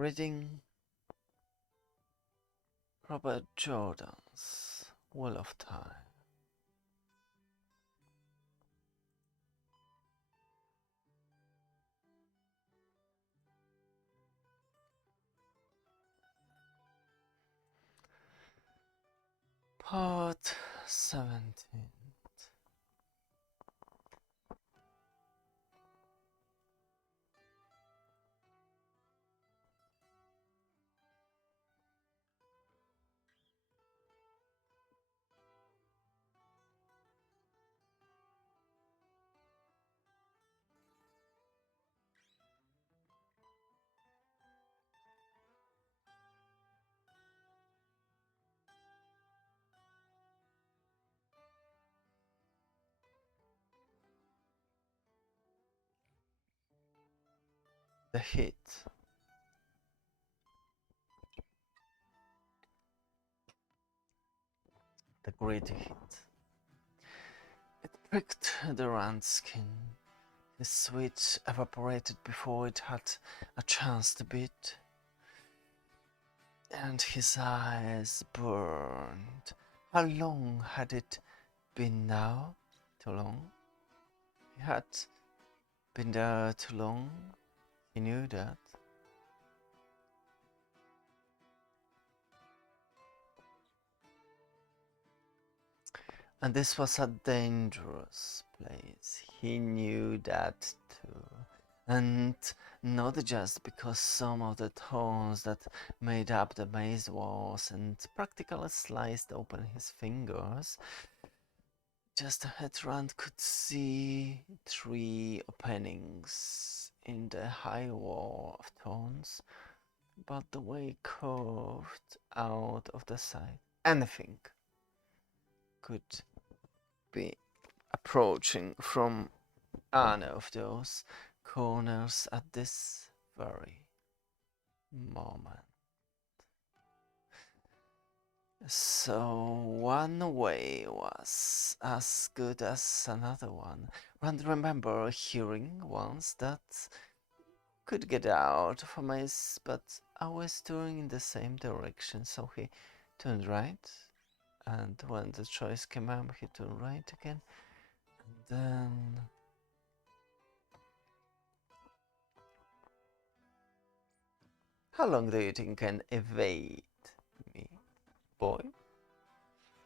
Reading Robert Jordan's Wheel of Time. Part 17. The Hit. The Great Hit. It pricked Durant's skin. His sweat evaporated before it had a chance to beat, and his eyes burned. How long had it been now? Too long? He had been there too long. He knew that. And this was a dangerous place. He knew that too. And not just because some of the thorns that made up the maze walls and practically sliced open his fingers. Just ahead Rand could see 3 openings in the high wall of thorns, but the way curved out of the side. Anything could be approaching from any of those corners at this very moment. So one way was as good as another one. Rand remember hearing once that could get out of a maze, but always turning in the same direction, so he turned right. And when the choice came up, he turned right again. And then... How long do you think can evade me, boy?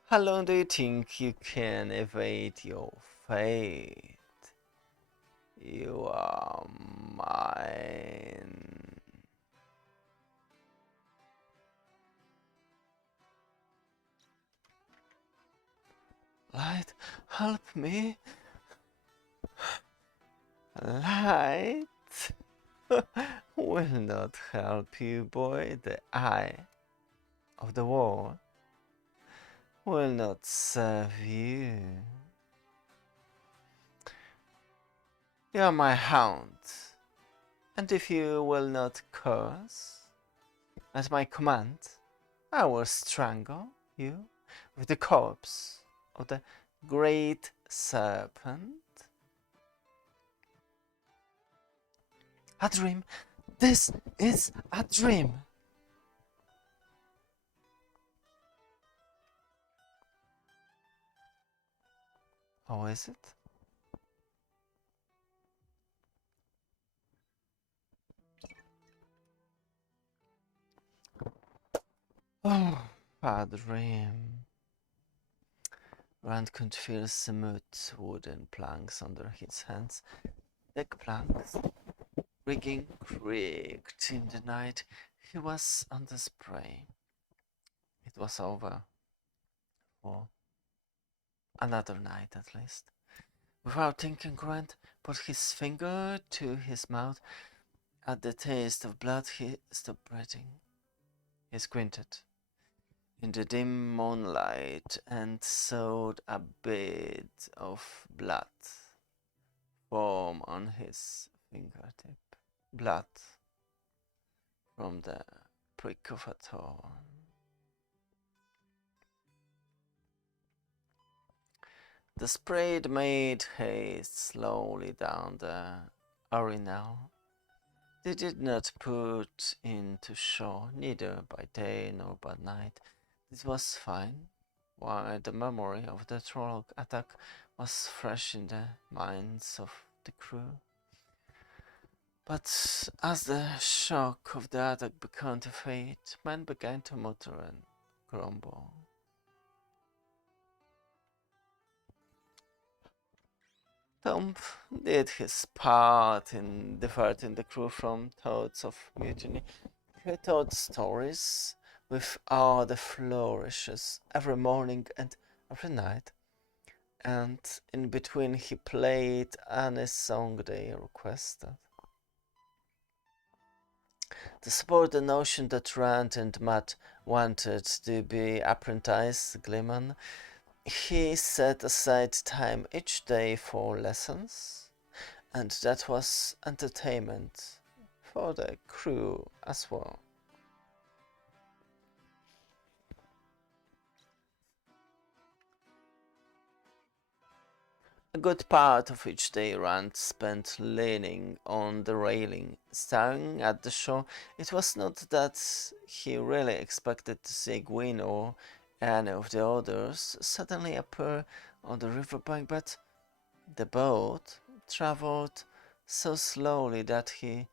How long do you think you can evade your fate? You are mine. Light, help me. Light will not help you, boy. The eye of the wall will not serve you. You are my hound, and if you will not curse at my command, I will strangle you with the corpse of the great serpent. A dream. This is a dream. How is it? Oh, a dream. Rand could feel smooth wooden planks under his hands. Thick planks. Rigging creaked in the night. He was on the spray. It was over. For another night at least. Without thinking, Rand put his finger to his mouth. At the taste of blood, he stopped breathing. He squinted in the dim moonlight and saw a bit of blood form on his fingertip. Blood from the prick of a thorn. The sprayed maid haste slowly down the urinal. They did not put in to shore, neither by day nor by night. This was fine, while the memory of the troll attack was fresh in the minds of the crew. But as the shock of the attack began to fade, men began to mutter and grumble. Tom did his part in diverting the crew from thoughts of mutiny. He told stories with all the flourishes every morning and every night, and in between he played any song they requested. To support the notion that Rand and Matt wanted to be apprentice gleemen, he set aside time each day for lessons, and that was entertainment for the crew as well. A good part of each day Rand spent leaning on the railing, staring at the shore. It was not that he really expected to see Gwyn or any of the others suddenly appear on the riverbank, but the boat travelled so slowly that he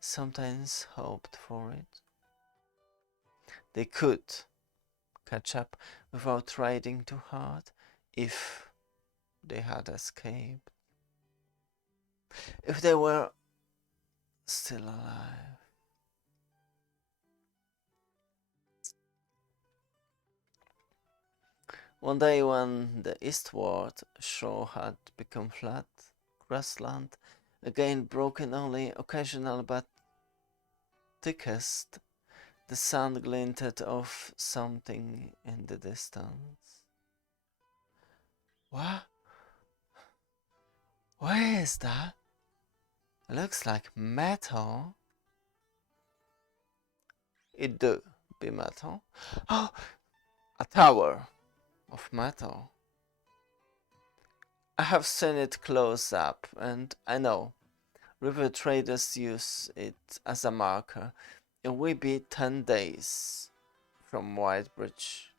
sometimes hoped for it. They could catch up without riding too hard if they had escaped. If they were still alive. One day when the eastward shore had become flat, grassland, again broken only occasional but thickest, the sun glinted off something in the distance. What? What is that? It looks like metal. It do be metal. Oh, a tower of metal. I have seen it close up, and I know river traders use it as a marker. It will be 10 days from Whitebridge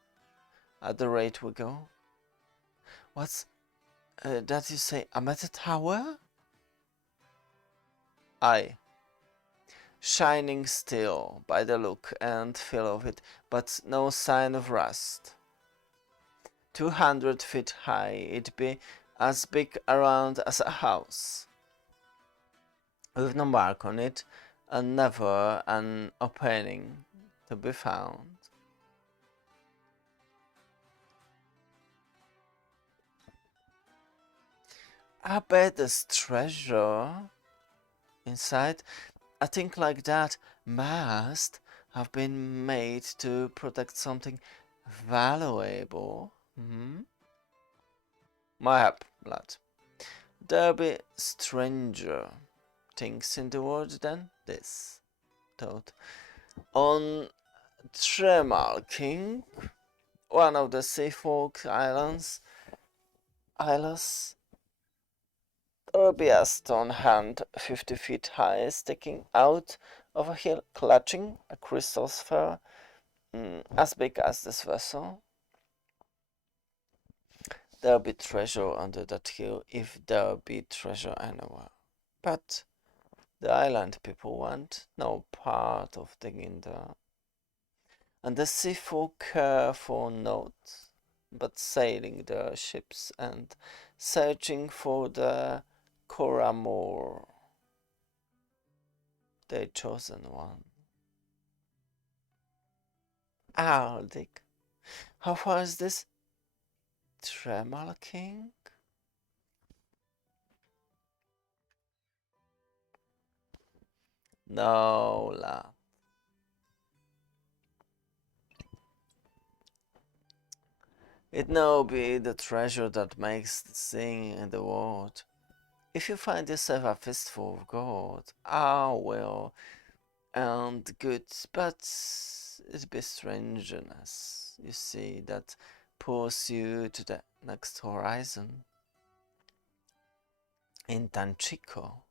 at the rate we go. What's that you say? A metal tower? Aye. Shining still by the look and feel of it, but no sign of rust. 200 feet high, it'd be as big around as a house, with no mark on it, and never an opening to be found. I bet there's treasure inside. A thing like that must have been made to protect something valuable. Mayhap, lad. There be stranger things in the world than this, thought. On Tremalking, one of the Seafolk Islands, there will be a stone hand 50 feet high sticking out of a hill, clutching a crystal sphere as big as this vessel. There'll be treasure under that hill if there'll be treasure anywhere. But the island people want no part of digging there. And the seafolk care for naught but sailing their ships and searching for the Coramor, their chosen one. Aldic, how far is this Tremalking? No, lad. It no be the treasure that makes the thing in the world. If you find yourself a fistful of gold, well and good, but it be strangeness, you see, that pulls you to the next horizon. In Tanchico,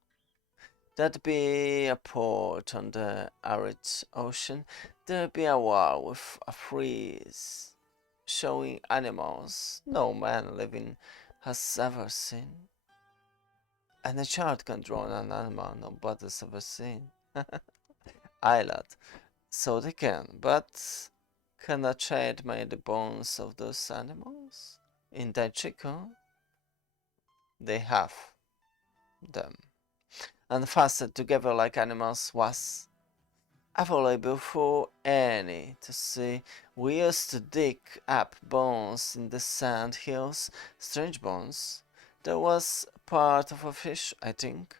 There'd be a port on the arid ocean. There'd be a wall with a frieze showing animals no man living has ever seen. And a child can draw an animal nobody's ever seen. Aye, lad, so they can, but can a child make the bones of those animals? In Daichiko, they have them. And fastened together like animals was available for any to see. We used to dig up bones in the sand hills, strange bones. There was part of a fish, I think.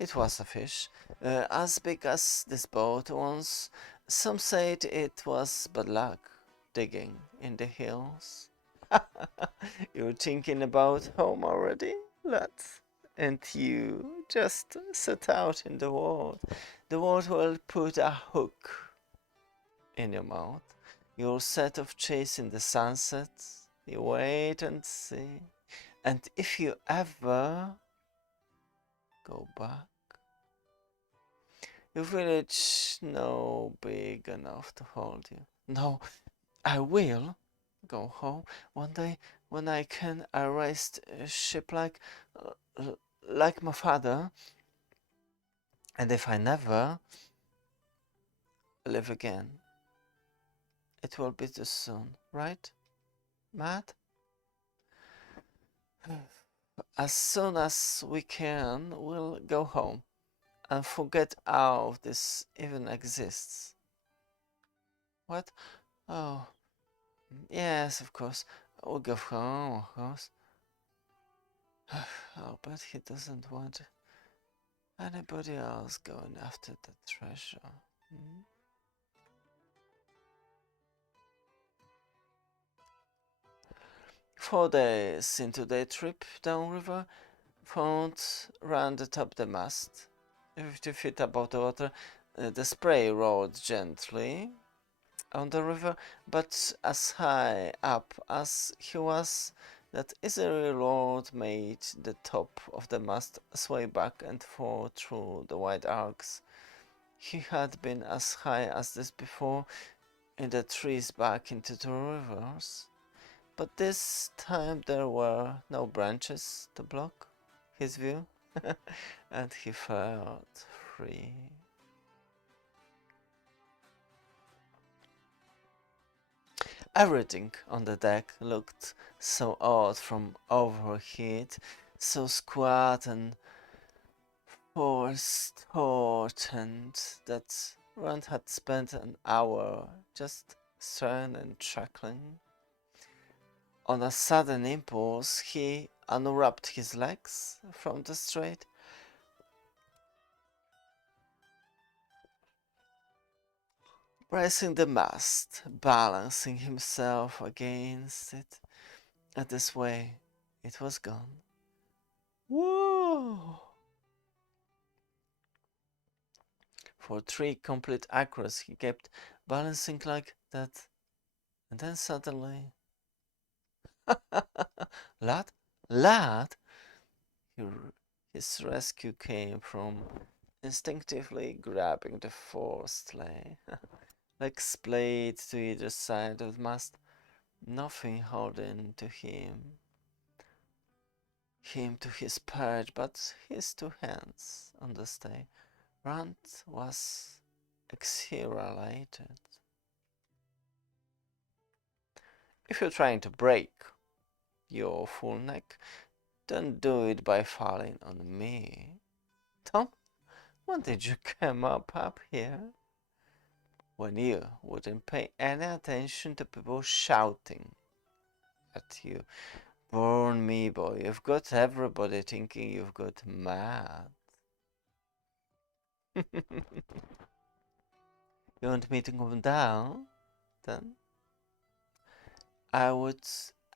It was a fish, as big as this boat once. Some said it was bad luck digging in the hills. You're thinking about home already, lad? And you just set out in the world. The world will put a hook in your mouth. You'll set off chasing the sunset. You wait and see. And if you ever go back, your village no big enough to hold you. No, I will go home one day when I can raise a ship like my father. And if I never live again, it will be too soon, right, Matt? As soon as we can, we'll go home and forget how this even exists. What? Oh, yes, of course. We'll go home, of course. Oh, but he doesn't want anybody else going after the treasure. Hmm? 4 days into their trip downriver, found round atop the mast. 50 feet above the water, the spray rolled gently on the river, but as high up as he was, that easily rolled made the top of the mast sway back and forth through the wide arcs. He had been as high as this before in the trees back into the rivers, but this time there were no branches to block his view, and he felt free. Everything on the deck looked so odd from overhead, so squat and forced that Rand had spent an hour just staring and chuckling. On a sudden impulse, he unwrapped his legs from the straight, raising the mast, balancing himself against it, and this way it was gone. Whoa! For 3 complete acres he kept balancing like that, and then suddenly, lad, lad! His rescue came from instinctively grabbing the foreslay, like splayed to either side of the mast, nothing holding to him to his perch but his 2 hands on the stay. Rand was exhilarated. If you're trying to break your full neck, don't do it by falling on me. Tom, when did you come up here? When you wouldn't pay any attention to people shouting at you. Burn me, boy, you've got everybody thinking you've got mad. You want me to come down, then? I would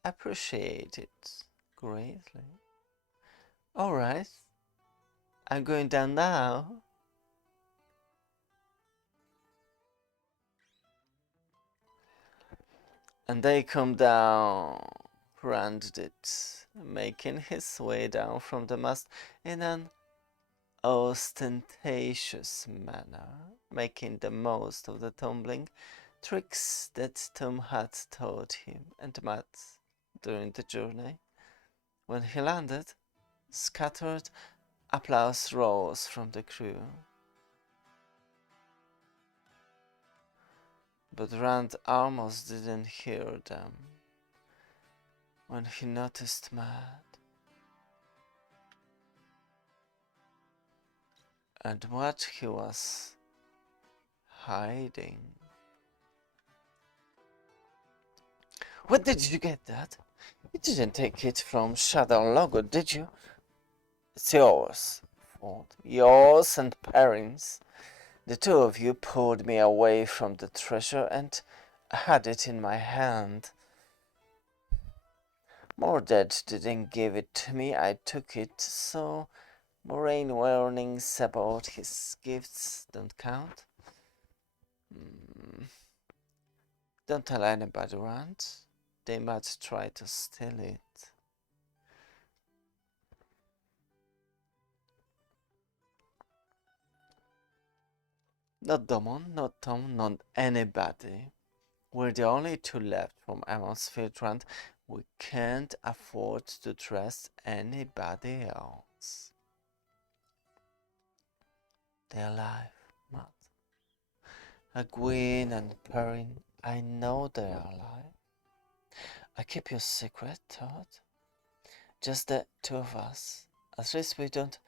appreciate it greatly. Alright, I'm going down now. And they come down, Rand did, making his way down from the mast in an ostentatious manner, making the most of the tumbling tricks that Tom had taught him and Matt during the journey. When he landed, scattered applause rose from the crew. But Rand almost didn't hear them when he noticed Matt. And what he was hiding. Where did you get that? You didn't take it from Shadow Logo, did you? It's yours, Ford. Yours and Perrin's. The two of you pulled me away from the treasure and I had it in my hand. Mordred didn't give it to me, I took it, so Moraine warnings about his gifts don't count. Don't tell anybody, Rand. They might try to steal it. Not Domon, not Tom, not anybody. We're the only two left from Emond's Field, Rand. We can't afford to trust anybody else. They're alive, Matt. Egwene and Perrin, I know they're alive. I keep your secret, Todd. Just the two of us. At least we don't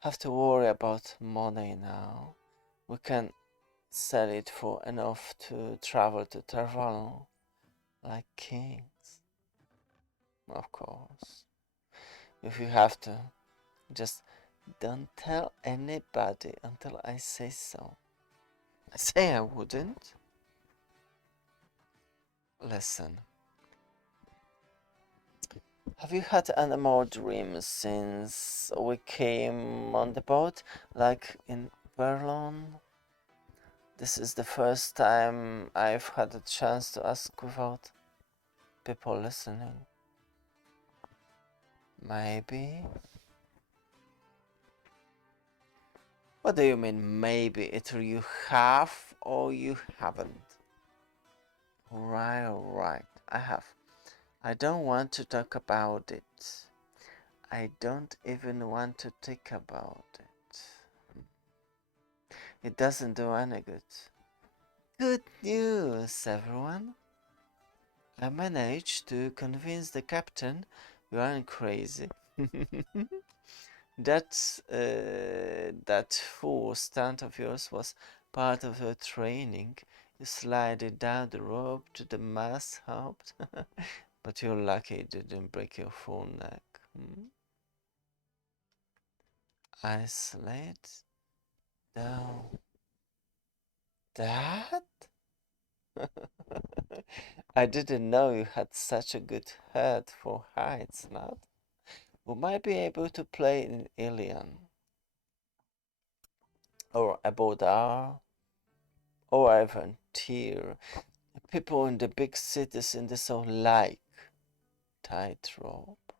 have to worry about money now. We can sell it for enough to travel to Tervalon like kings. Of course. If you have to, just don't tell anybody until I say so. I say I wouldn't. Listen. Have you had any more dreams since we came on the boat, like in Verlon? This is the first time I've had a chance to ask without people listening. Maybe? What do you mean, maybe? Either you have or you haven't. Right, I have. I don't want to talk about it. I don't even want to think about it. It doesn't do any good. Good news, everyone. I managed to convince the captain you aren't crazy. That fool stunt of yours was part of your training. You slided down the rope to the mast-head, but you're lucky it didn't break your full neck. I slid down that? I didn't know you had such a good head for heights, Matt. We might be able to play in Ilion, or Abodar, or even Tyr. People in the big cities in the zone like tightrope.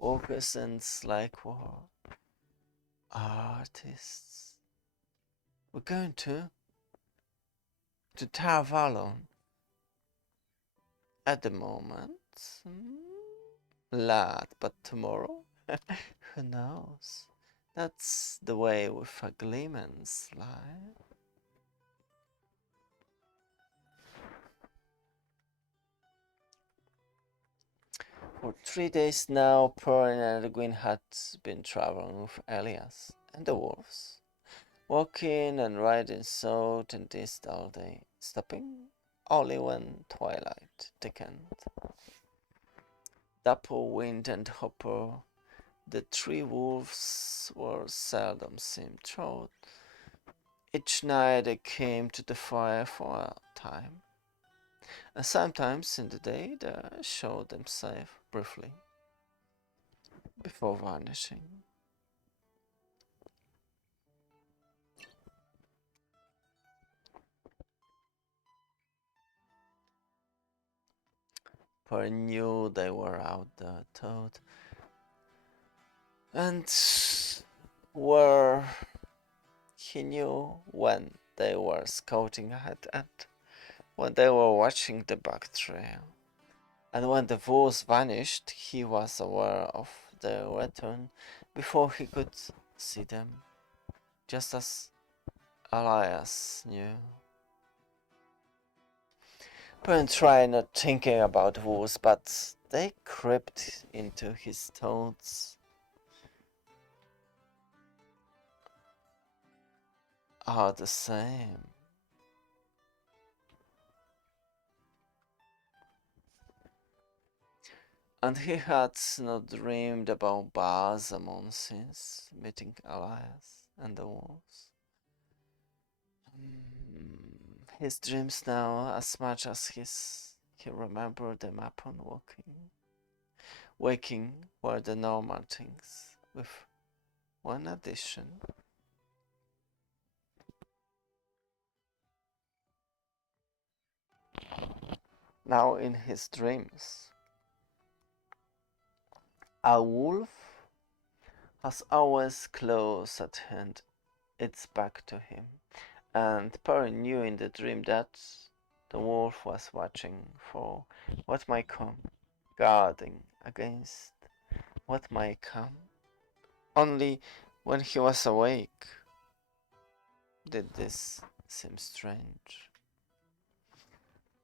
Orgasms like war. Artists. We're going to Tar Valon at the moment. Lad, but tomorrow? Who knows? That's the way with a Gleeman's life. For 3 days now, Perrin and Egwene had been traveling with Elias and the wolves, walking and riding south and east all day, stopping only when twilight thickened. Dapple, Wind, and Hopper, the three wolves, were seldom seen throughout. Each night they came to the fire for a time, and sometimes in the day they showed themselves briefly before vanishing. For I knew they were out there, Toad. And where he knew when they were scouting ahead and when they were watching the back trail. And when the wolves vanished, he was aware of their return before he could see them, just as Elias knew. Perrin tried not thinking about wolves, but they crept into his thoughts. Are the same. And he had not dreamed about Balsamon since meeting Elias and the wolves. His dreams now, as much as he remembered them upon waking, were the normal things, with one addition. Now in his dreams, a wolf has always close at hand its back to him, and Perrin knew in the dream that the wolf was watching for what might come, guarding against what might come. Only when he was awake did this seem strange.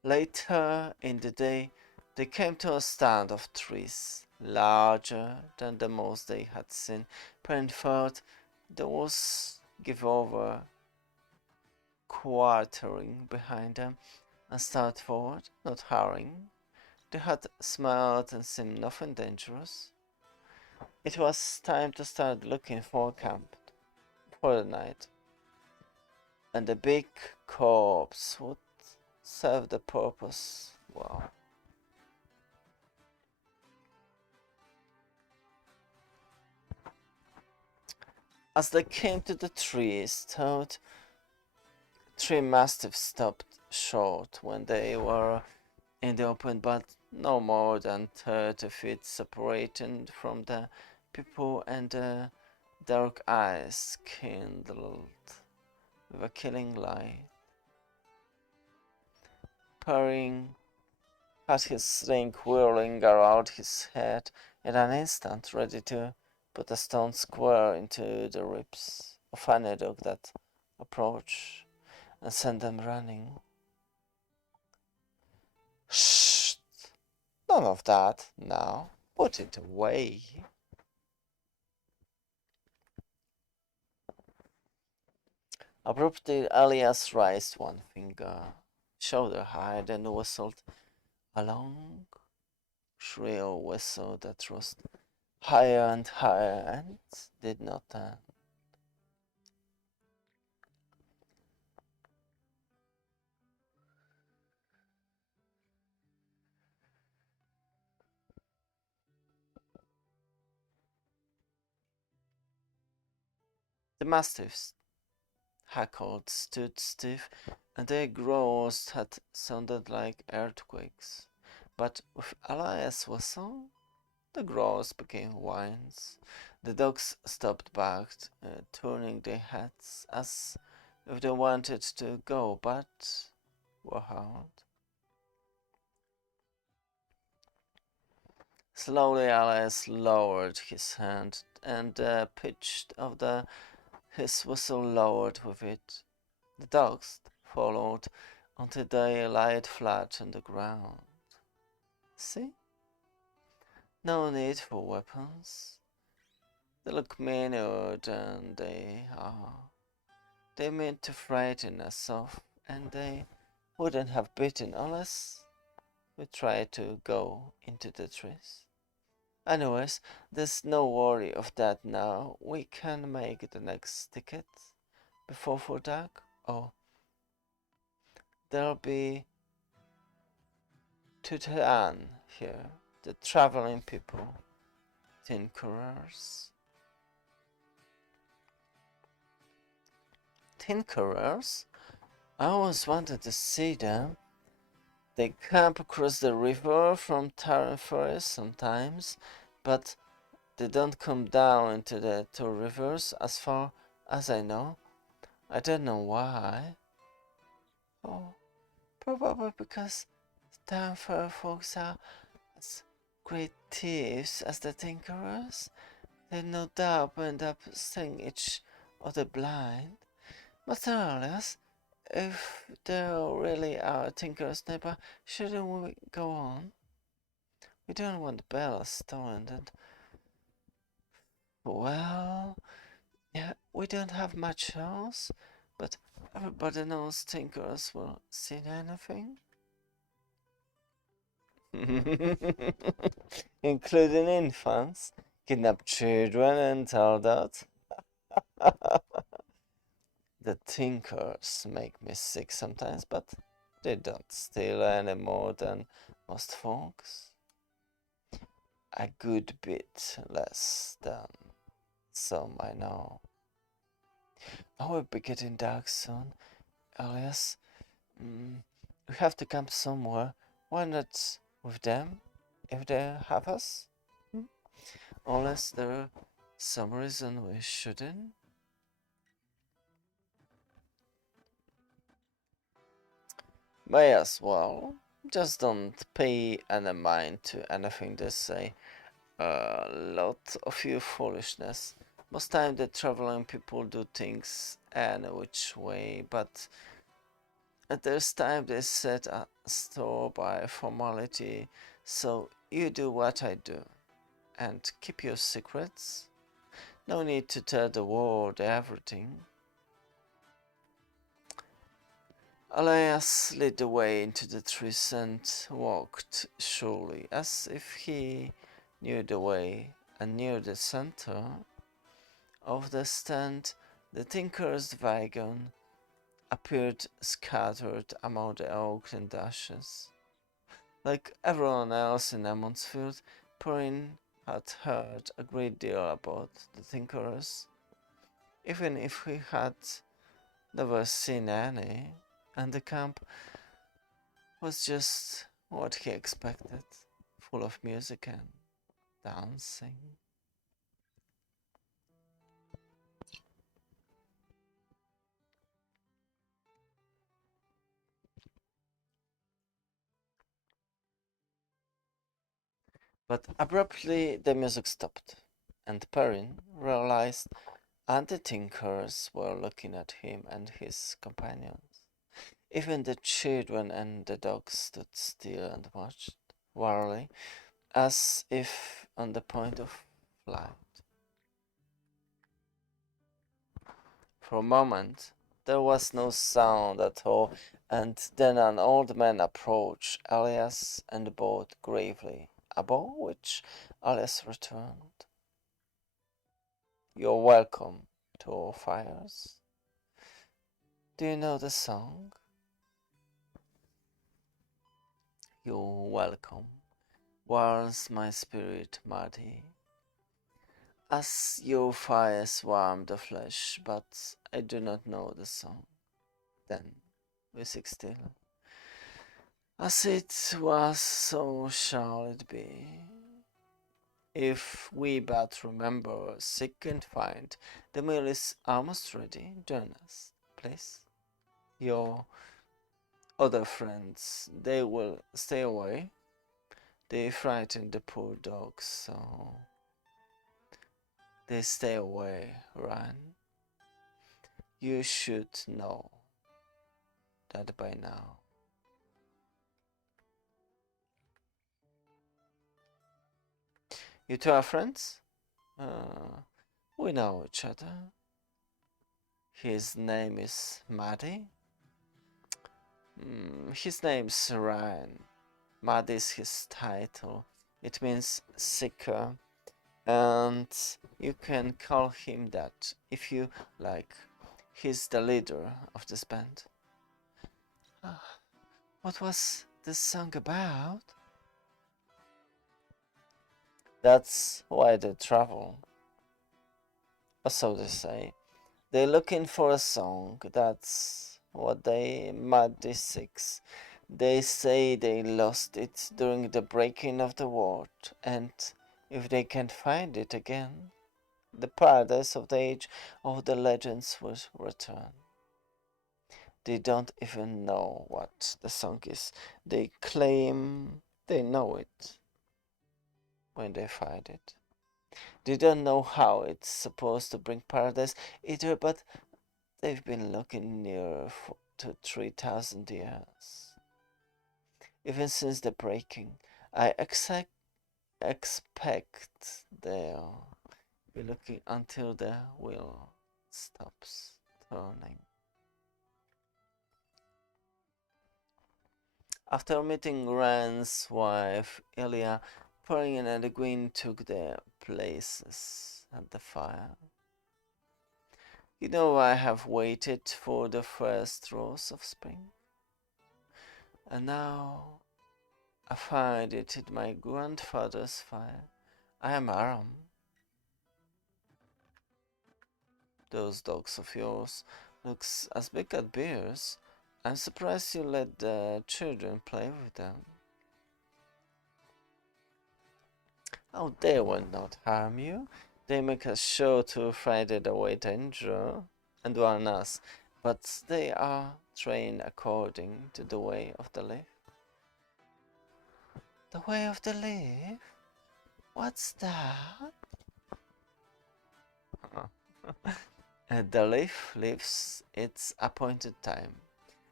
Later in the day, they came to a stand of trees, larger than the most they had seen. Perrin thought there was give over, quartering behind them, and start forward, not hurrying. They had smelled and seen nothing dangerous. It was time to start looking for a camp for the night, and the big corpse would serve the purpose well. As they came to the trees, thought three mastiffs stopped short when they were in the open, but no more than 30 feet separated from the people, and the dark eyes kindled with a killing light. Perrin had his sling whirling around his head in an instant, ready to put a stone square into the ribs of any dog that approached and send them running. Shh! None of that now. Put it away. Abruptly, Elias raised one finger, shoulder high, then whistled a long, shrill whistle that rose higher and higher and did not end. The mastiffs hackled, stood stiff, and their growls had sounded like earthquakes. But with Elias' whistle, the growls became whines. The dogs stopped back, turning their heads as if they wanted to go, but were held. Slowly, Elias lowered his hand, and the pitch of his whistle lowered with it. The dogs followed until they lay flat on the ground. See? No need for weapons. They look meaner than they are. They meant to frighten us off, and they wouldn't have bitten unless we tried to go into the trees. Anyways, there's no worry of that now. We can make the next ticket before for dark. Oh, there'll be Tutan here, the traveling people, tinkerers. Tinkerers? I always wanted to see them. They camp across the river from Taran Forest sometimes, but They don't come down into the two rivers as far as I know. I don't know why. Oh, probably because the fair folks are as great thieves as the tinkerers. They no doubt end up staying each other blind. But nevertheless, if there really are tinkers nearby, shouldn't we go on? We don't want the bell stolen and well, yeah, we don't have much else, but everybody knows tinkers will see anything. Including infants, kidnapped children and all that. The tinkers make me sick sometimes, but they don't steal any more than most folks. A good bit less than some I know. I will be getting dark soon, Elias. We have to camp somewhere. Why not with them, if they have us? Unless there's some reason we shouldn't. May as well. Just don't pay any mind to anything they say. A lot of you foolishness. Most time the traveling people do things any which way, but at this time they set a store by formality, so you do what I do and keep your secrets. No need to tell the world everything. Elias led the way into the trees and walked surely, as if he knew the way, and near the center of the stand the tinker's wagon appeared scattered among the oak and ashes. Like everyone else in Emmonsfield, Perrin had heard a great deal about the tinkers, even if he had never seen any, and the camp was just what he expected, full of music and dancing. But abruptly the music stopped, and Perrin realized and the tinkers were looking at him and his companions. Even the children and the dogs stood still and watched, warily, as if on the point of flight. For a moment there was no sound at all, and then an old man approached Elias and bowed gravely, a bow which Elias returned. "You're welcome to our fires. Do you know the song?" "You're welcome. Warms my spirit, Marty, as your fires warm the flesh, but I do not know the song." Then music still. "As it was, so shall it be. If we but remember, seek and find, the meal is almost ready. Join us, please. Your other friends, they will stay away. They frighten the poor dogs, so they stay away, Ryan. You should know that by now." "You two are friends?" We know each other. His name is Maddie. His name's Ryan. Mad is his title. It means seeker, and you can call him that if you like. He's the leader of this band. What was this song about?" "That's why they travel, or so they say. They're looking for a song. That's what they mad this six. They say they lost it during the breaking of the world, and If they can't find it again, the paradise of the age of the legends will return. They don't even know what the song is. They claim they know it when they find it. They don't know how it's supposed to bring paradise either, but they've been looking near to 3,000 years. Even since the breaking, I expect they'll be looking until the wheel stops turning. After meeting Rand's wife, Ilya, Thorin and Egwene took their places at the fire. You know, I have waited for the first rose of spring, and now I find it in my grandfather's fire. I am Aram. Those dogs of yours looks as big as bears. I'm surprised you let the children play with them. Oh, they will not harm you. They make us sure to frighten away danger and warn us, but they are trained according to the way of the leaf. The way of the leaf? What's that? The leaf lives its appointed time.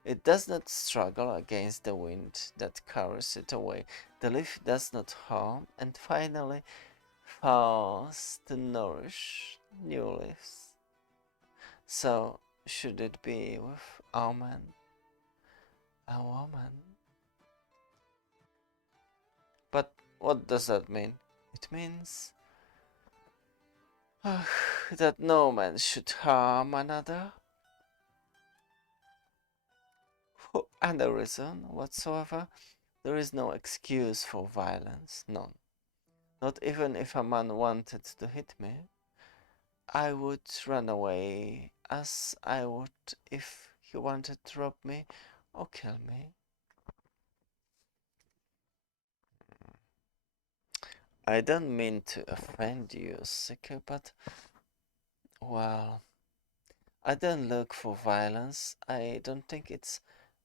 It does not struggle against the wind that carries it away. The leaf does not harm and finally falls to nourish new leaves. So should it be with a man, a woman? But what does that mean? It means that no man should harm another for any reason whatsoever. There is no excuse for violence, none. Not even if a man wanted to hit me. I would run away as I would if he wanted to rob me or kill me. I don't mean to offend you, Seeker, but, well, I don't look for violence. I don't think it's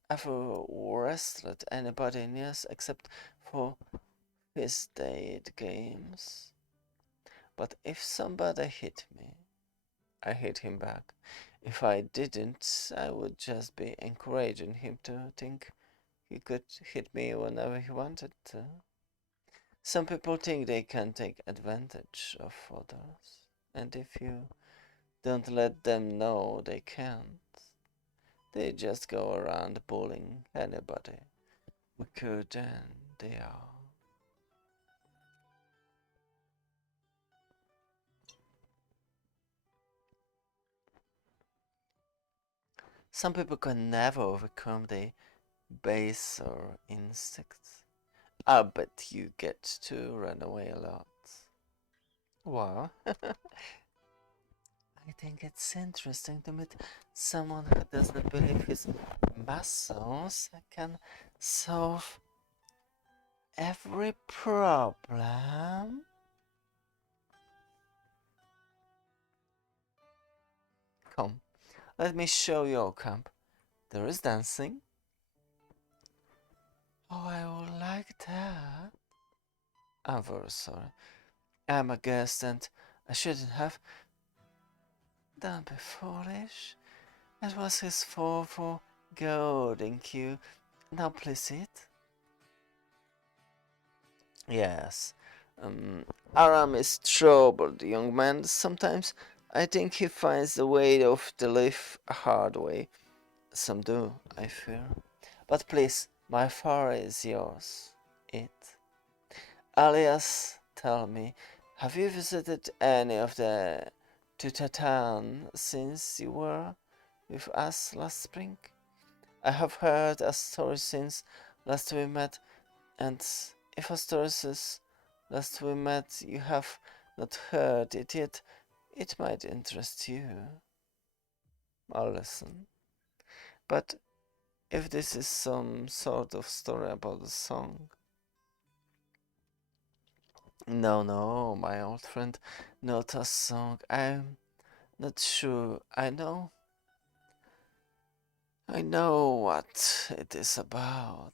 ever wrestled anybody in years except for his date games. But if somebody hit me, I hit him back. If I didn't, I would just be encouraging him to think he could hit me whenever he wanted to. Some people think they can take advantage of others, and if you don't let them know they can't, they just go around bullying anybody weaker than they are. Some people can never overcome their baser instincts. I bet you get to run away a lot. Wow. I think it's interesting to meet someone who doesn't believe his muscles can solve every problem. Come, let me show you our camp. There is dancing. Oh, I would like that. I'm very sorry. I'm a guest and I shouldn't have. Don't be foolish. It was his fault for goading you. Now please eat. Yes. Aram is troubled, young man. Sometimes I think he finds the way of the life a hard way. Some do, I fear. But please, my far is yours. Eat. Alias, tell me, have you visited any of the Tutatan since you were with us last spring? I have heard a story since last we met, and if a story since last we met you have not heard it yet, it might interest you. I'll listen. But if this is some sort of story about a song, No, no, my old friend, not a song. I'm not sure. I know what it is about.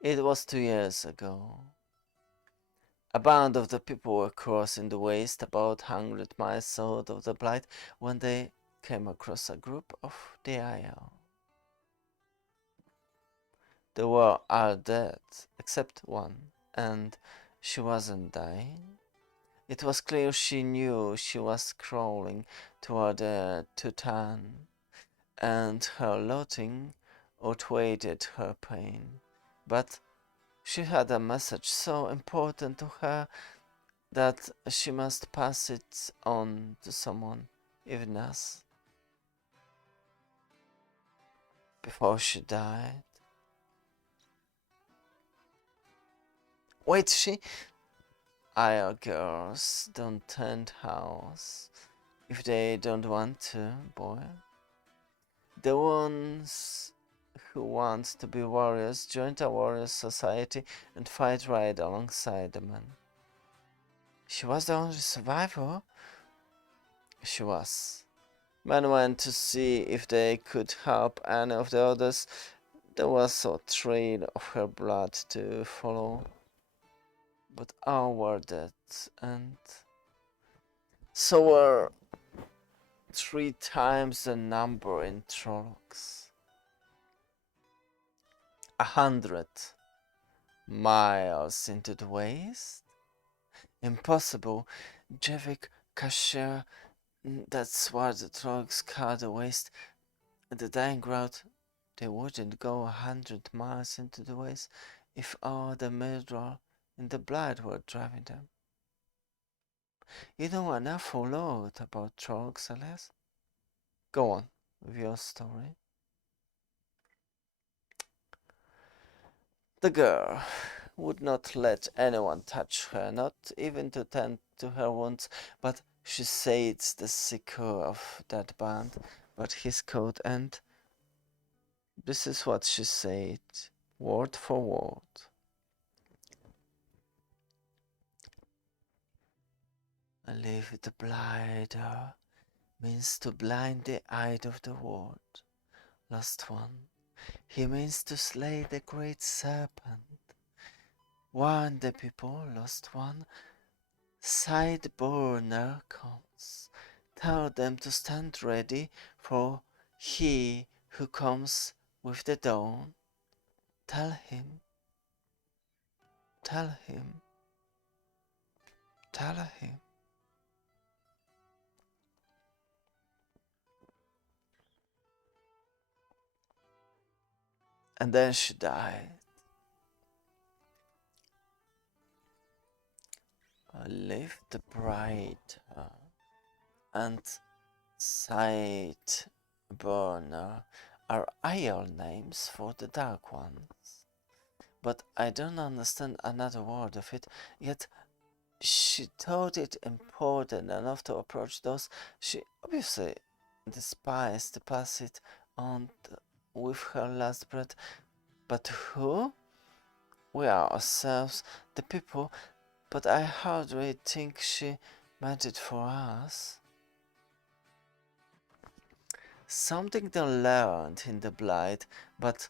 It was 2 years ago. A band of the people were crossing the waste about 100 miles south of the Blight when they came across a group of Deaya. They were all dead, except one, and she wasn't dying. It was clear she knew she was crawling toward the Tutan, and her loathing outweighed her pain. But she had a message so important to her that she must pass it on to someone, even us, before she died. Wait, our girls don't tend house if they don't want to, boy. The ones who want to be warriors join a warrior society and fight right alongside the men. She was the only survivor? She was. Men went to see if they could help any of the others. There was a trail of her blood to follow. But all were dead, and so were 3 times the number in Trollocs. 100 miles into the waste? Impossible. Jevik Kasher, that's why the Trollocs called the waste. The dying crowd, they wouldn't go 100 miles into the waste if all the murder in the blood were driving them. You know an awful lot about Trollocs, Elias? Go on with your story. The girl would not let anyone touch her, not even to tend to her wounds, but she said the secret of that band, but his coat, and this is what she said, word for word. Leave the blinder means to blind the eye of the world. Last one. He means to slay the great serpent. Warn the people, lost one. Sideburner comes. Tell them to stand ready for he who comes with the dawn. Tell him, tell him, tell him. And then she died. Live the bright and Sideburner are iron names for the dark ones. But I don't understand another word of it, yet she thought it important enough to approach those she obviously despised to pass it on with her last breath. But who? We are ourselves, the people, but I hardly think she meant it for us. Something they learned in the Blight, but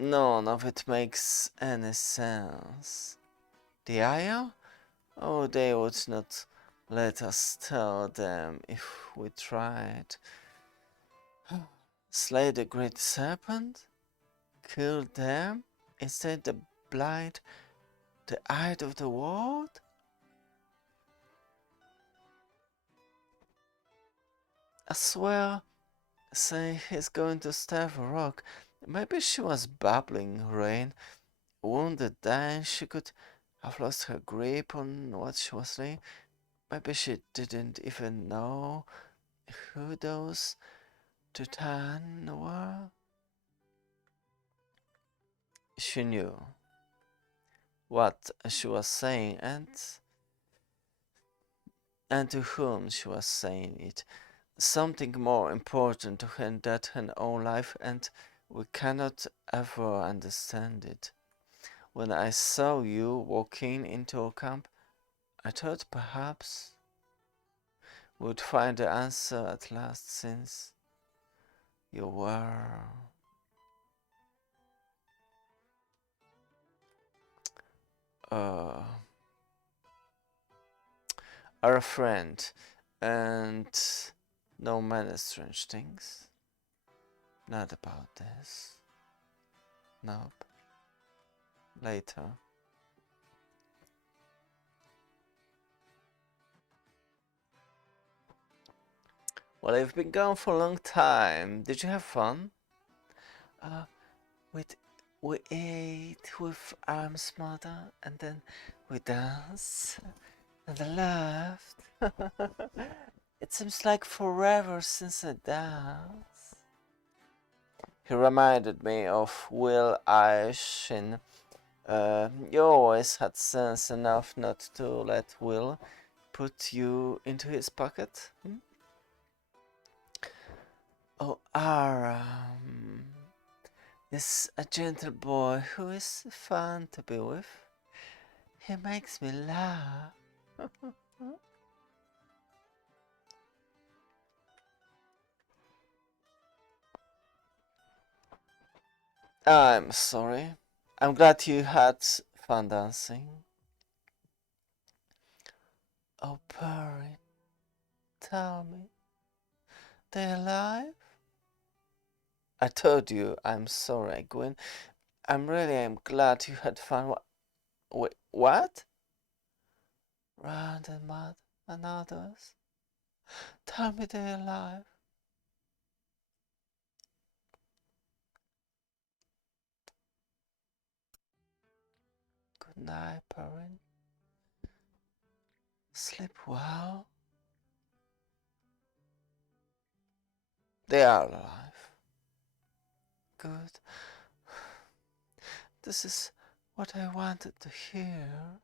none of it makes any sense. The Aya? Oh, they would not let us tell them if we tried. Slay the great serpent? Kill them? Instead the Blight, the eye of the world? I swear, say he's going to starve a rock. Maybe she was babbling, Rain. Wounded then, she could have lost her grip on what she was saying. Maybe she didn't even know who those Tutan were. She knew what she was saying and to whom she was saying it. Something more important to her than her own life and We cannot ever understand it. When I saw you walking into a camp, I thought perhaps we would find the answer at last, since you were uh, our friend, and no many strange things. Not about this. Nope. Later. Well, I've been gone for a long time. Did you have fun? Uh, we ate with Arm's mother, and then we danced, and I laughed. It seems like forever since I danced. He reminded me of Will Ish in you always had sense enough not to let Will put you into his pocket. Hmm? Oh, Aram is a gentle boy who is fun to be with. He makes me laugh. I'm sorry. I'm glad you had fun dancing. Oh, Perry, tell me, they alive? I told you I'm sorry, Gwen. I'm glad you had fun. Wait, what? Round and Mud and others. Tell me they're alive. Good night, Perrin. Sleep well. They are alive. Good. This is what I wanted to hear.